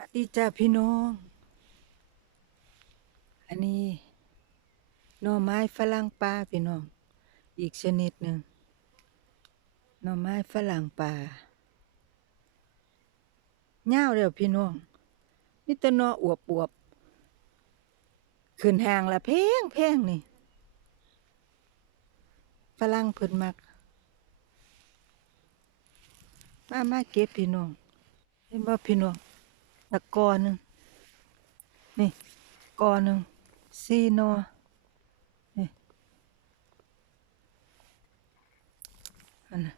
วัสดีจ้าพี่น้อง อันนี้หน่อไม้ฝรั่งป่าพี่น้อง อีกชนิดหนึ่งหน่อไม้ฝรั่งป่าเง่าเดียวพี่น้องมิตรนออวบอวบๆขึ้นห่างละแพงแพงนี่ฝรั่งเพิ่นมัก มามาเก็บพี่น้องเห็นบ่พี่น้อง ตะกอหนึ่งนี่กอหนึ่งสี่หนอนี่อันน่ะ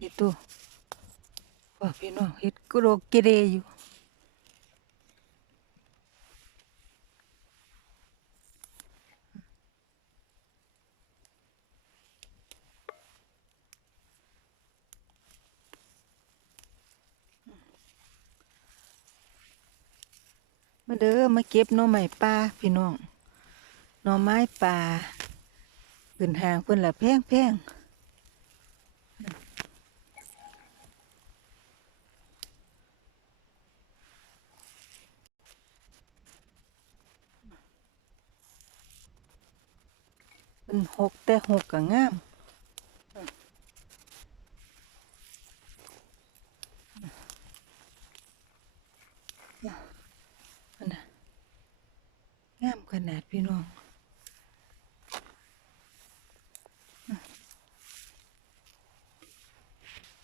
นี่ตัว ว่าพี่น้องเฮ็ดกุโรกเกเรอยู่มาเด้อมาเก็บหน่อไม้ป่าพี่น้องหน่อไม้ป่าขึ้นหางเพิ่นละแพงแพง หกแต่หกก็งามนะงามขนาดพี่น้อง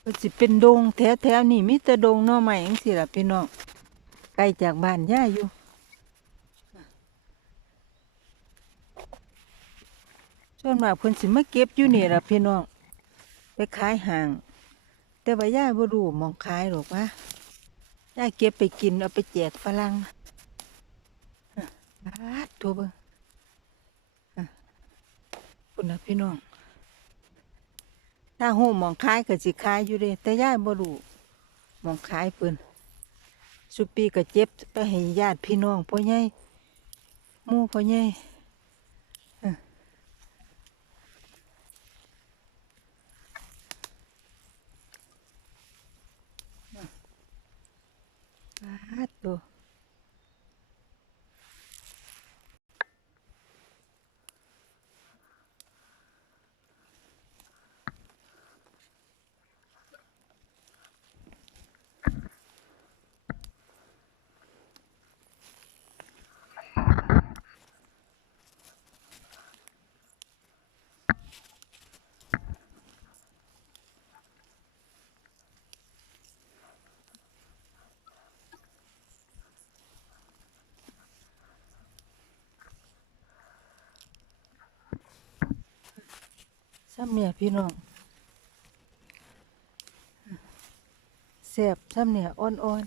ก็สิเป็นดงแถวๆนี่มีแต่ดงน่อไม้จังซี่ล่ะพี่น้อง ไกลจากบ้านย่าอยู่ส่วน มากเพิ่นสิมาเก็บอยู่นี่ล่ะพี่น้อง ไปขายห่าง แต่ว่าย่าบ่รู้มองขายหรอกว่าย่าเก็บไปกินเอาไปแจกฝรั่งอะบาดโทเบิ่งอะพุ่นน่ะพี่น้อง ถ้าหูมองขายก็สิขายอยู่เด้แต่ยายบ่รู้มองขายเพิ่นสุปีก็เจ็บไปให้ญาติพี่น้องพ่อใหญ่หมู่พ่อใหญ่เอ้อปาดโต ซ้ำเนี่ยพี่น้องแสบซ้ำเนี่ยอ่อน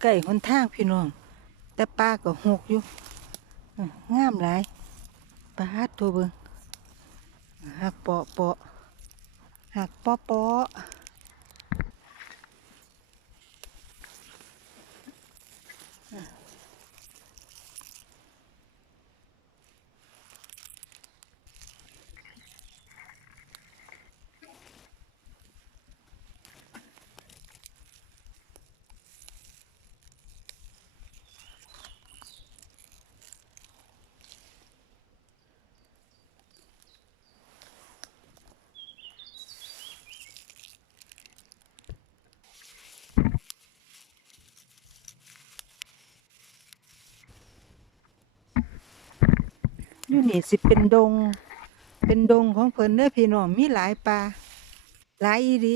ใกล้หนทางพี่น้อง แต่ป้าก็หกอยู่งามหลายปาดตัวเบิงหักเปาะเปาะหักเปาะเปาะ อยู่นี่สิเป็นดง เป็นดงของเพิ่นเด้อพี่น้องมีหลายปลาหลายอีห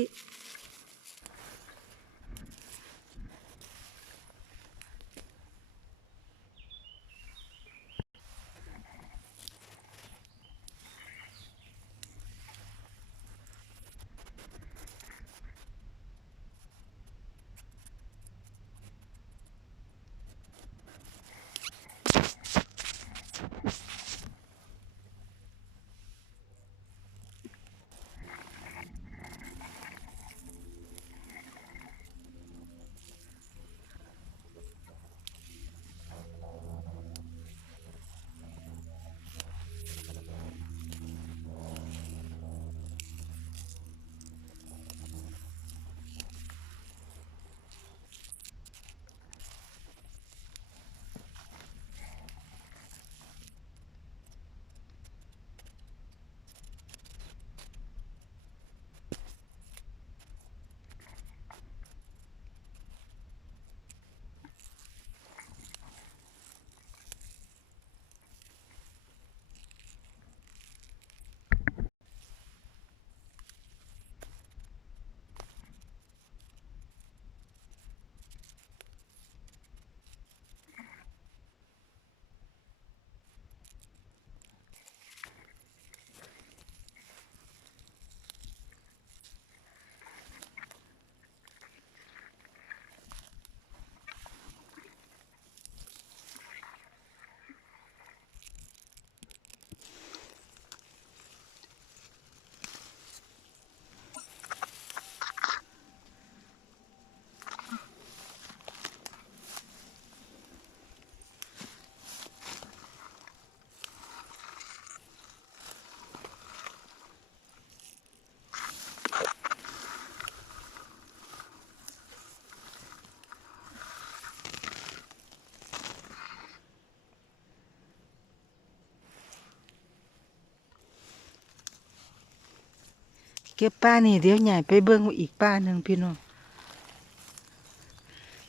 ก็บปลานี่เดี๋ยวใหญ่ไปเบิ่งอีกปลาหนึ่งพี่น้อง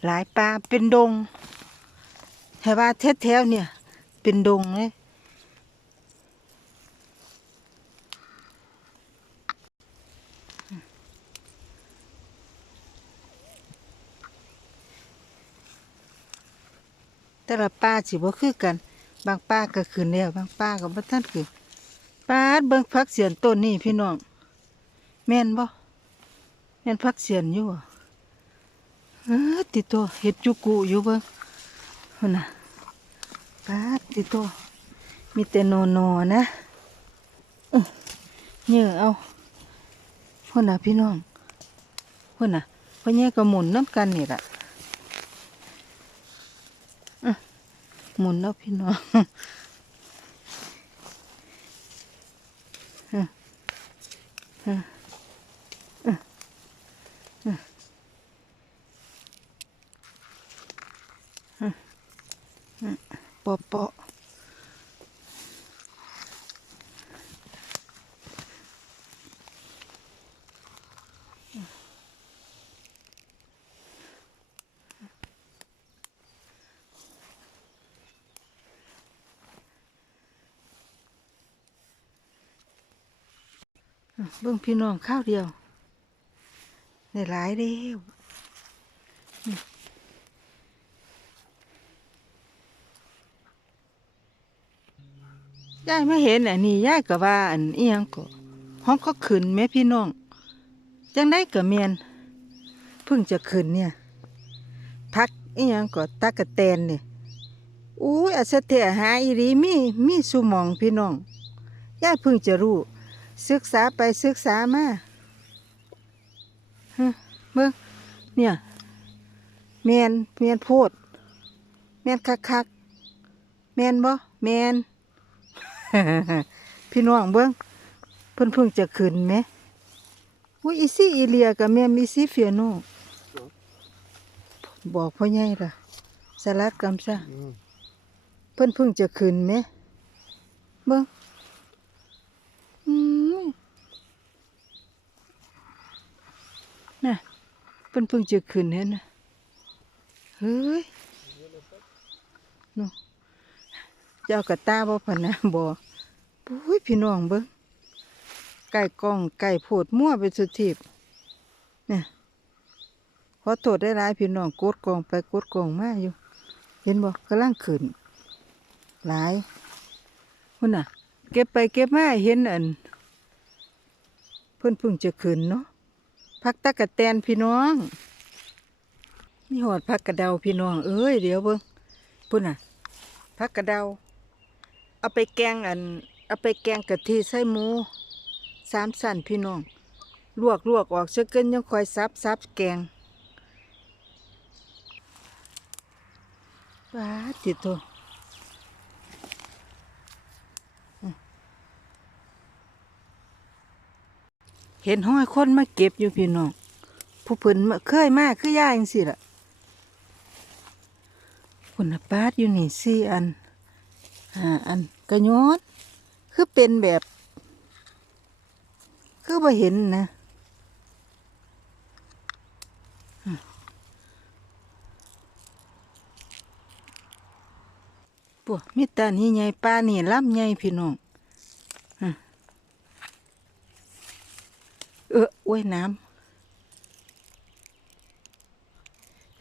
หลายปลาเป็นดงแต่ว่าแถวๆเนี่ย เป็นดงเลยแต่ละปลาสิบ่คือกัน บางปลาก็ขึ้นแล้วบางปลาก็บ่ทันขึ้นปลาเบิ่งพักเสียนต้นนี่พี่น้อง แม่นบ่แม่นพักเสียนอยู่บ่เออติดตัวเห็ดจุกุอยู่เบิ่งหุ่นน่ะป้าติดตัวมีแต่โนโนนะอื้อเหยื่อเอาหุ่นน่ะพี่น้องหุ่นน่ะพ่อแย่ก็หมุนน้ำกันนี่ล่ะหมุนเนาะพี่น้อง เปาะเปาะเบิ่งพี่น้องข้าวเดียวได้หลายเดียว ยายไม่เห็นอันนี้ยายก็ว่าอันเอียงก็ห้องก็ขึ้นแม่พี่น้องจังได้ก็เมียนเพิ่งจะขึ้นเนี่ยพักอียงก็ตะกระแตนเนี่ยอุ้ยอาสะเถหาอีหลีมีมีสุมองพี่น้องยายเพิ่งจะรู้ศึกษาไปศึกษามาฮะเบิ่งเนี่ยแมนแมนโพดแมนคักคักๆแมนบ่แมน พี่น้องเบิ่งเพิ่นเพิ่งจะขึ้นไหมอุ้ยอีซี่อีเลียกับแม่มอีซี่เฟียโนบอกพ่อใหญ่ล่ะสลัดกำซะอืมเพิ่นเพิ่งจะขึ้นไหมเบิ่งอืมน่ะเพิ่นเพิ่งจะขึ้นเห็นนะเฮ้ยนู่น เจ้ากระตาบ่พนะบ่ปุ้ยพี่น้องเบิ่งไก่กล้องไก่โพดมั่วไปสุดทีบเนี่ยขอโทษได้หลายพี่น้องกดกองไปกดกองมาอยู่ เห็นบ่กำลังขึ้นหลายหุ่นน่ะ เก็บไปเก็บมาเห็นอัน เพิ่นเพิ่งจะขึ้นเนาะพักตะกะแตนพี่น้องมีหอดพักกระเดาพี่น้องเอ้ยเดี๋ยวเบิ่งพุ่นน่ะพักกระเดา เอาไปแกงอัน เอาไปแกงกะทิใส่หมูสามสั่นพี่น้อง ลวกลวกออกเสกเกินยังคอยซับซับแกงว้าติดตัวเห็นห้อยคนมาเก็บอยู่พี่น้อง ผู้เพิ่นเคยมากคือย่าจังสิล่ะคุณปาดอยู่นี่สี่อันห้าอัน กระยอนคือเป็นแบบ คือบ่เห็นนะอืมปวมีตานี่ใหญ่ปลานี่ลำใหญ่พี่น้องเออโอ้ยน้ำ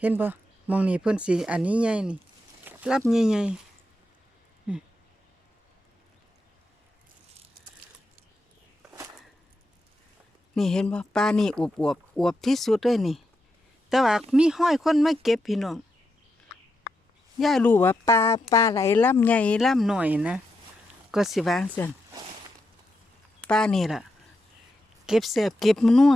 เห็นบ่มองนี่เพิ่นสีอันนี้ใหญ่นี่รับใหญ่ๆ นี่เห็นบ่ปลานี่อวบอวบอวบที่สุดเลยนี่ แต่ว่ามีห้อยคนมาเก็บพี่น้องย่ารู้ว่าปลาปลาไหลล่ำใหญ่ล่ำหน่อยนะก็สิวางสังปลานี่ล่ะ เก็บเสียบเก็บนัว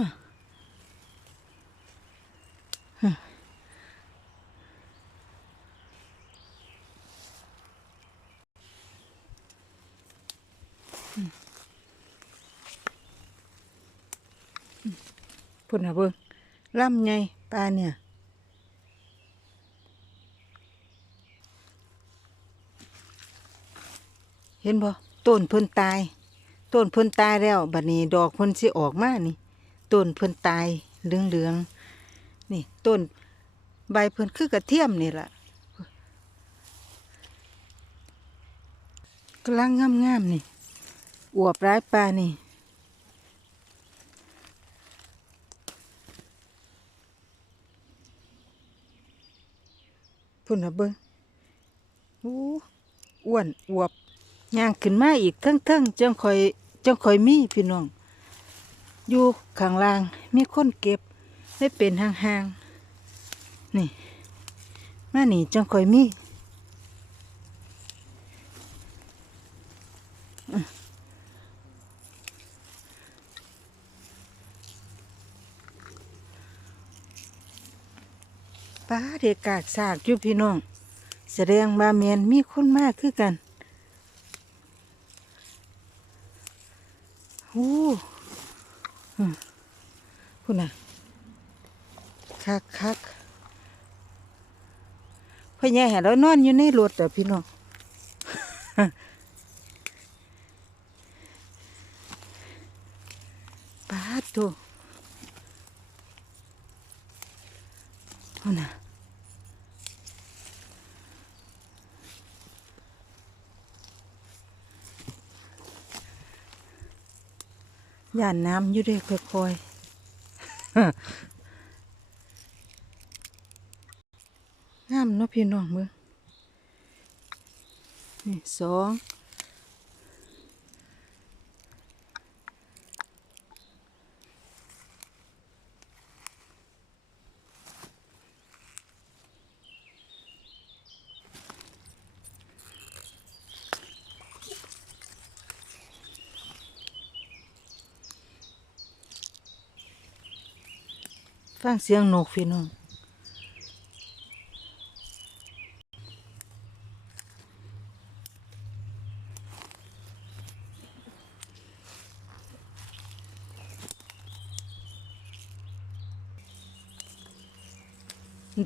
พุ่นน่ะเบิ่งล่ำใหญ่ปลาเนี่ยเห็นบ่ต้นเพิ่นตาย ต้นเพิ่นตายแล้วบัดนี้ดอกเพิ่นสิออกมานี่ต้นเพิ่นตายเหลืองๆนี่ต้นใบเพิ่นคือกระเทียมนี่ล่ะกำลังงามๆนี่อวบร้ายปลานี่ พุ่นนะเบิ่งโอ้อ้วนอวบย่างขึ้นมาอีกทั้งๆัจังคอยจังคอยมีพี่น้อง อยู่ข้างล่างมีคนเก็บได้เป็นห่างๆนี่มานี่จังคอยมี ป้าเด็กกากสากอยู่พี่น้อง แสดงมาเมียนมีคนมากคือกันโอ้คุณน่ะ คักคักพ่อใหญ่ห็นแล้วนอนอยู่ในรถแต่พี่น้องป้าดตัว คุณน่ะย่านน้ำอยู่ด้ค่อยๆงามเนาะพี่น้องมือนี่สอง ฟังเสียงนกพี่น้อง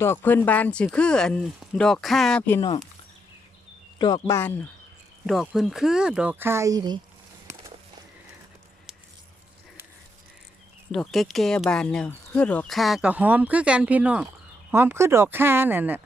ดอกเพิ่นบานสิคืออันดอกคาพี่น้อง ดอกบาน ดอกเพิ่นคือ ดอกคาอีนี่ ดอกแก่ๆบานแล้วคือดอกคาก็หอมคือกันพี่น้องหอมคือดอกคานั่นน่ะ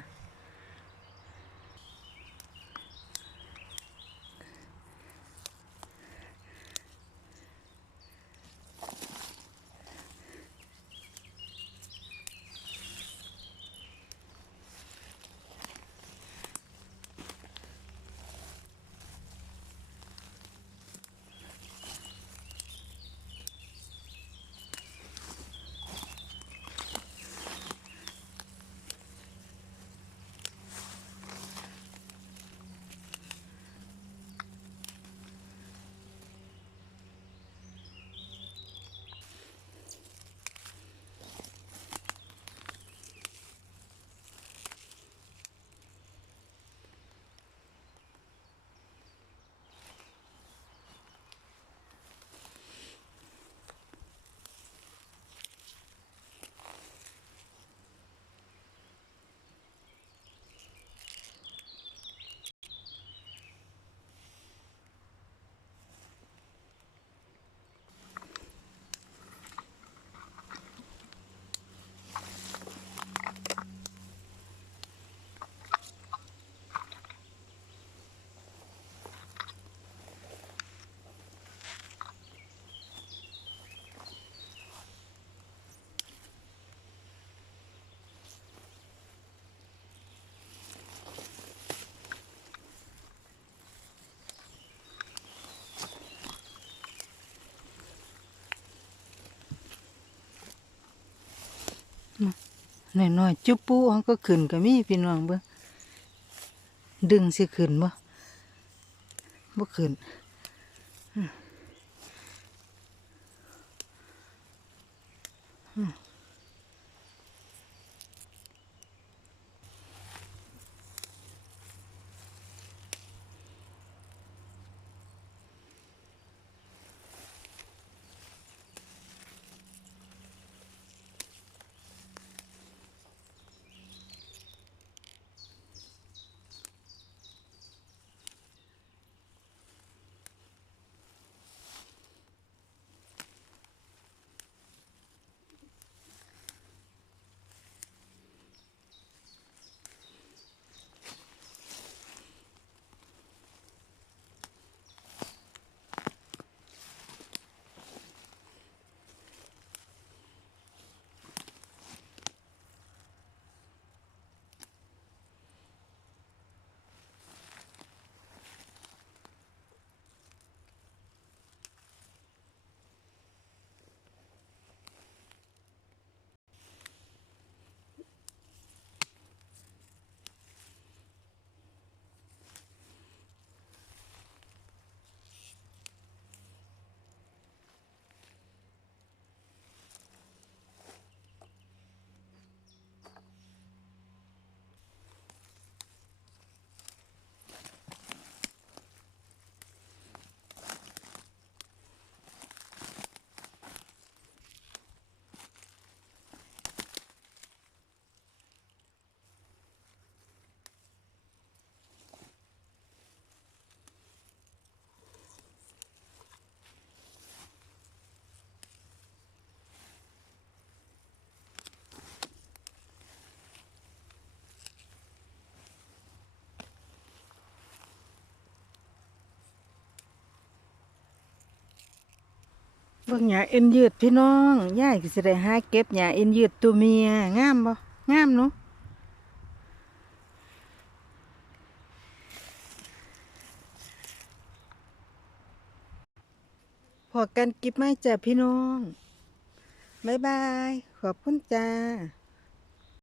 น้อยๆจุบปูมันก็ขึ้นก็มีพี่น้องเบิ่งดึงสิขึ้นบ่บ่ขึ้นอืม เบิ่งหยาเอ็นยืดพี่น้องยายก็สิได้หาเก็บหยาเอ็นยืดตัวเมียงามบ่งามเนาะพอกันกิบไม้จ้ะพี่น้อง บ๊ายบาย ขอบคุณจ้า